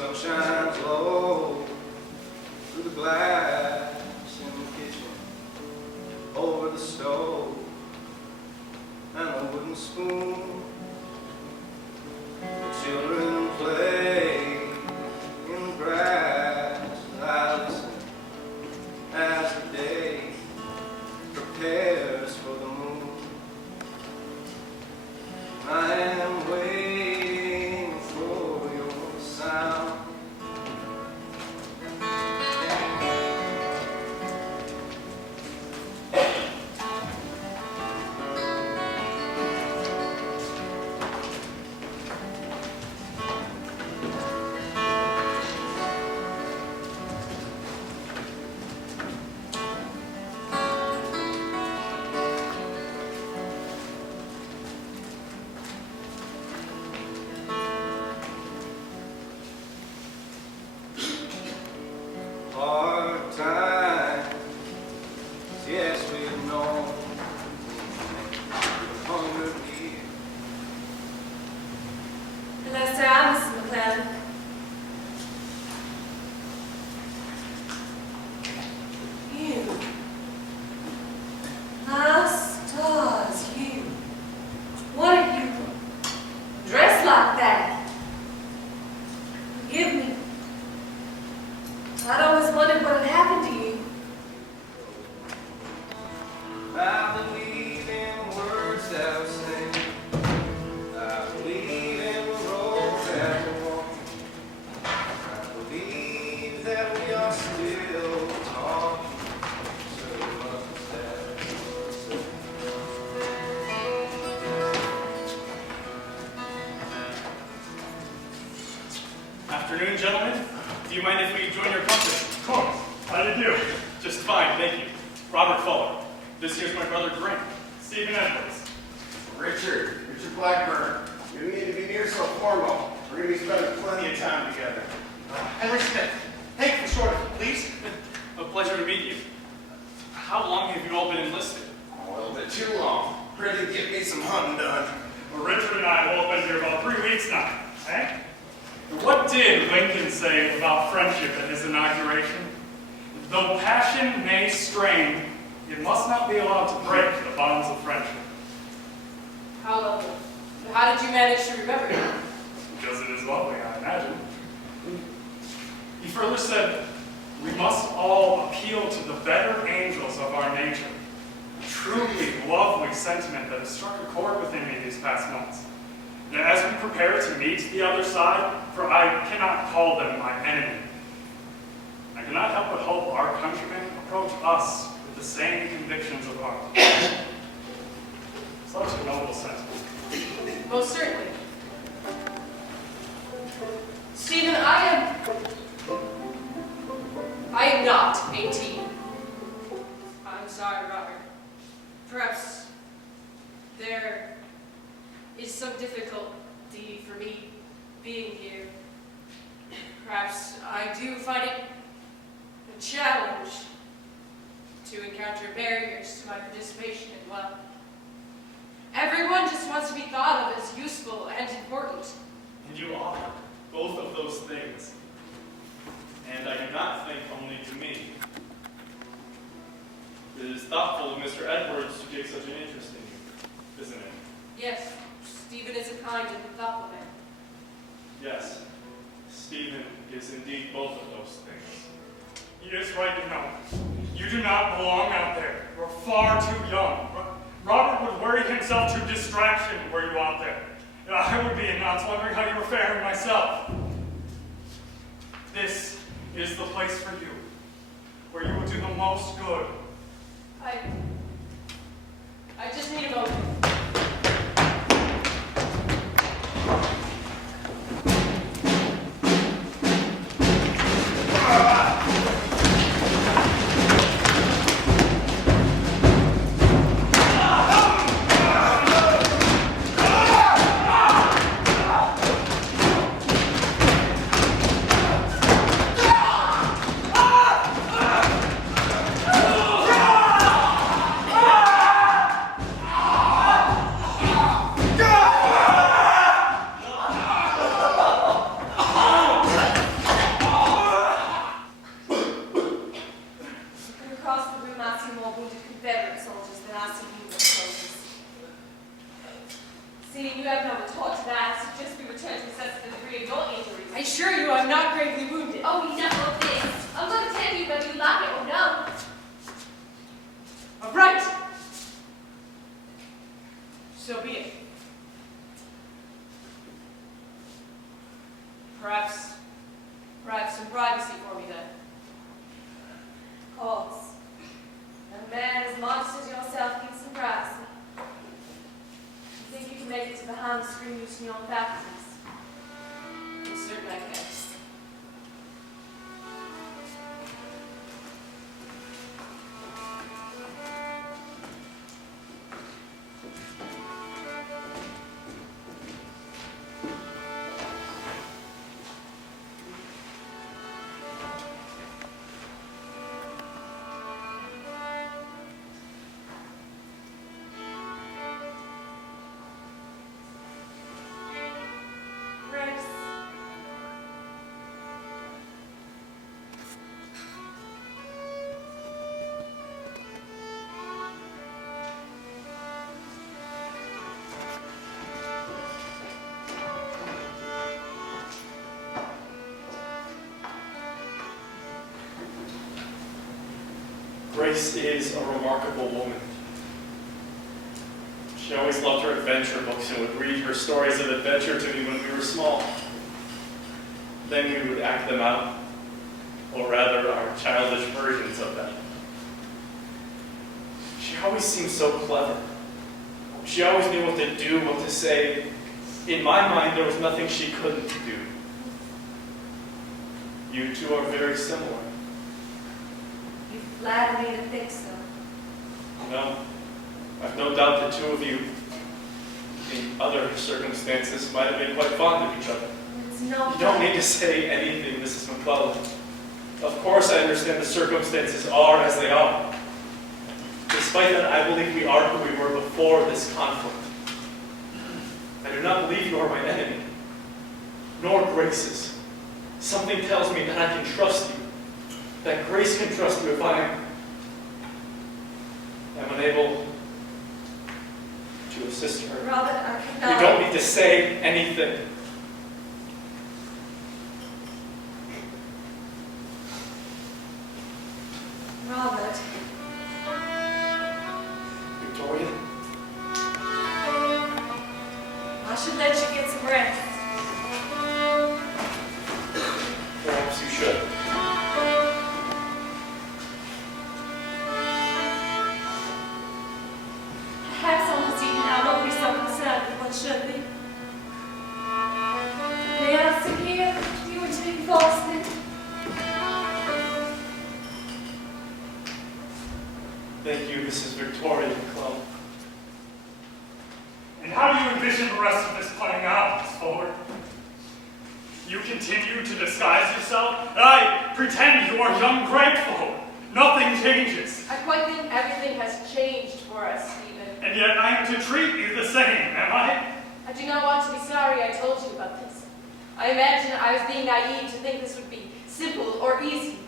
sun shines low through the glass in the kitchen, over the stove and a wooden spoon. The children play in the grass as I listen as the day prepares for the moon. I am waiting for your sound. Hard times, yes, we've known the hunger here. Hello, sir. I'm Mrs. McClellan. You. My stars, you. What are you dressed like that? Forgive me. I'd always wondered what had happened to you. I believe in words that we sing. I believe in the road that we walk. I believe that we are still talking so much that we say. Afternoon, gentlemen. Do you mind if we join your company? Of course. How do you do? Just fine, thank you. Robert Fuller. This here's my brother Grant. Stephen Edwards. Richard Blackburn. You don't need to be near so formal. We're going to be spending plenty of time together. Henry Smith, take the sword, please. A pleasure to meet you. How long have you all been enlisted? A little bit too long. Ready to get me some hunting done. Well, Richard and I have all been here about 3 weeks now. Eh? What did Lincoln say about friendship at his inauguration? Though passion may strain, it must not be allowed to break the bonds of friendship. How lovely. How did you manage to remember it? Because it is lovely, I imagine. He further said, we must all appeal to the better angels of our nature. A truly lovely sentiment that has struck a chord within me these past months. Now, as we prepare to meet the other side, for I cannot call them my enemy, I cannot help but hope our countrymen approach us with the same convictions of ours. Such a noble sentiment. Most certainly. Stephen, I am not 18. I'm sorry, Robert. Perhaps there is some difficulty for me being here. Perhaps I do find it a challenge to encounter barriers to my participation in life. Everyone just wants to be thought of as useful and important. And you are both of those things. And I do not think only to me. It is thoughtful of Mr. Edwards to take such an interest in you, isn't it? Yes, Stephen is a kind and thoughtful man. Yes, Stephen is indeed both of those things. He is right, you know. You do not belong out there. You're far too young. Robert would worry himself to distraction were you out there. I would be in knots wondering how you were faring myself. This is the place for you, where you will do the most good. I just need a moment. not gravely wounded. Oh, enough of this. I'm going to tell you whether you like it or no. All right. So be it. Perhaps some privacy for me then. Of course. A man as modest as yourself needs some privacy. You think you can make it to behind the screen using your own faculties? I'm certain I can. Grace. Grace is a remarkable woman. She always loved her adventure books and would read her stories of adventure to me when we were small. Then we would act them out, or rather, our childish versions of them. She always seemed so clever. She always knew what to do, what to say. In my mind, there was nothing she couldn't do. You two are very similar. You flatter me to think so. No, I've no doubt the two of you, in other circumstances, might have been quite fond of each other. It's no You don't need to say anything, Mrs. McClellan. Of course I understand the circumstances are as they are. Despite that, I believe we are who we were before this conflict. I do not believe you are my enemy, nor Grace's. Something tells me that I can trust you, that Grace can trust you if I am unable to assist her. Robert, I cannot. You don't need to say anything. Robert. Victoria? I should let you get some rest. Perhaps you should. Perhaps on this evening I won't be so concerned with what should be. May I sit here with you until you fall asleep? Thank you, Mrs. Victoria McClellan. And how do you envision the rest of this playing out, Miss Fuller? You continue to disguise yourself, and I pretend you are young Grateful. Nothing changes. I quite think everything has changed for us, Stephen. And yet I am to treat you the same, am I? I do not want to be sorry I told you about this. I imagine I was being naive to think this would be simple or easy.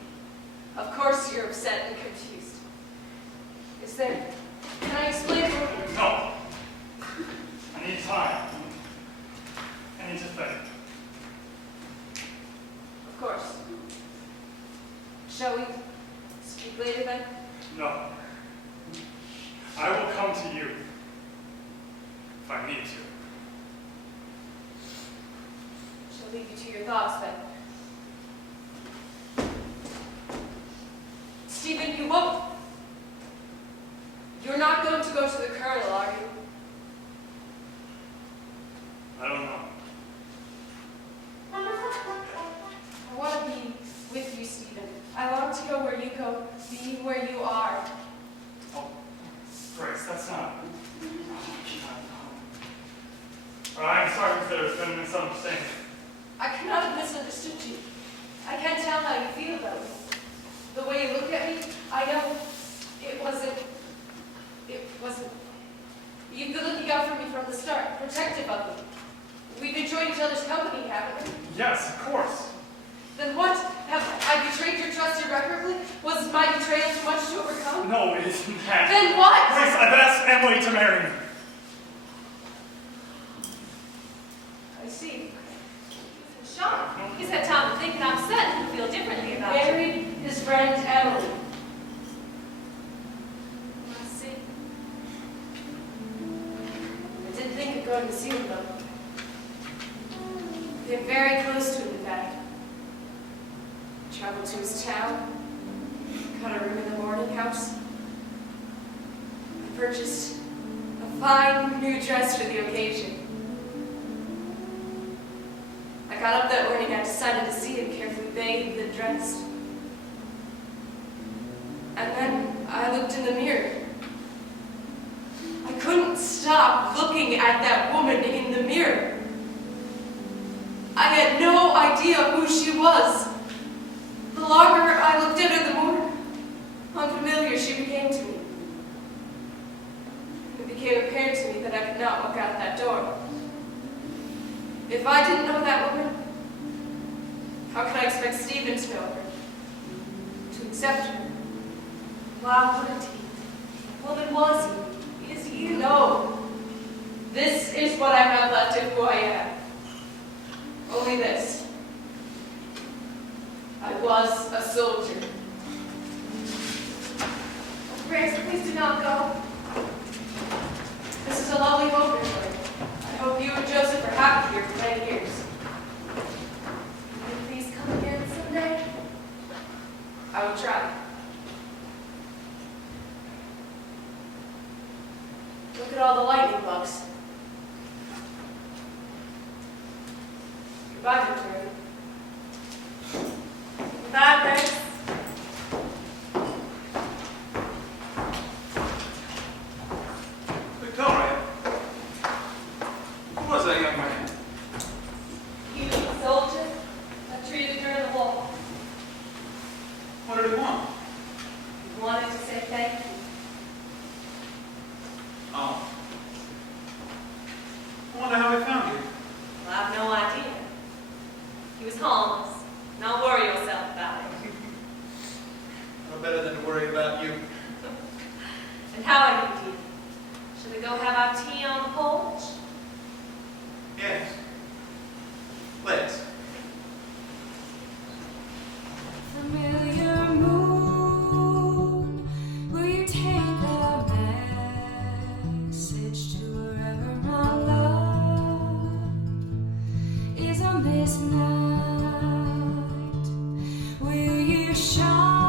Of course you're upset and confused. Is there... Can I explain to you? No. I need time. I need to think. Of course. Shall we speak later then? No. I will come to you if I need to. Shall leave you to your thoughts then. Stephen, you won't... You're not going to go to the Colonel, are you? I don't know. I want to be with you, Stephen. I long to go where you go, being where you are. Oh, Grace, that's not... I'm sorry if there's been a misunderstanding. I cannot have misunderstood you. I can't tell how you feel about me. The way you look at me, I know it wasn't... You've been looking out for me from the start, protective of me. We've enjoyed each other's company, haven't we? Yes, of course. Then what? Have I betrayed your trust irreparably? Was my betrayal too much to overcome? No, it isn't that. Then what? Grace, I've asked Emily to marry me. I see. Shut shocked. He's had time to think and I'm certain he'll feel differently about it. Married his friend Emily. I see. I didn't think of going to see him though. They're very close to him, in fact. Traveled to his town, got a room in the boarding house. I purchased a fine new dress for the occasion. I got up that morning, I decided to see him, carefully bathed and dressed. And then I looked in the mirror. I couldn't stop looking at that woman in the mirror. I had no idea who she was. The longer I looked at her, the more unfamiliar she became to me. It became apparent to me that I could not walk out that door. If I didn't know that woman, how could I expect Stephen to know her? To accept her? Why wouldn't he? Well, then was he? Is he? No. This is what I have left of who I am. Only this. I was a soldier. Oh, Grace, please do not go. This is a lovely home, Mary. I hope you and Joseph are happy here for many years. Will you please come again someday? I will try. Look at all the lightning bugs. Goodbye, Victoria. Bye, Grace. Victoria, who was that young man? You, the soldier, I treated her in the wall. What did he want? He wanted to say thank you. Oh. I wonder how he found you. Well, I have no idea. He was harmless. Not worry yourself about it. No better than to worry about you. And how I need you. Should we go have our tea on the porch? Yes. Let's. Familiar moon, will you take a message to wherever my love is on this night? Will you shine?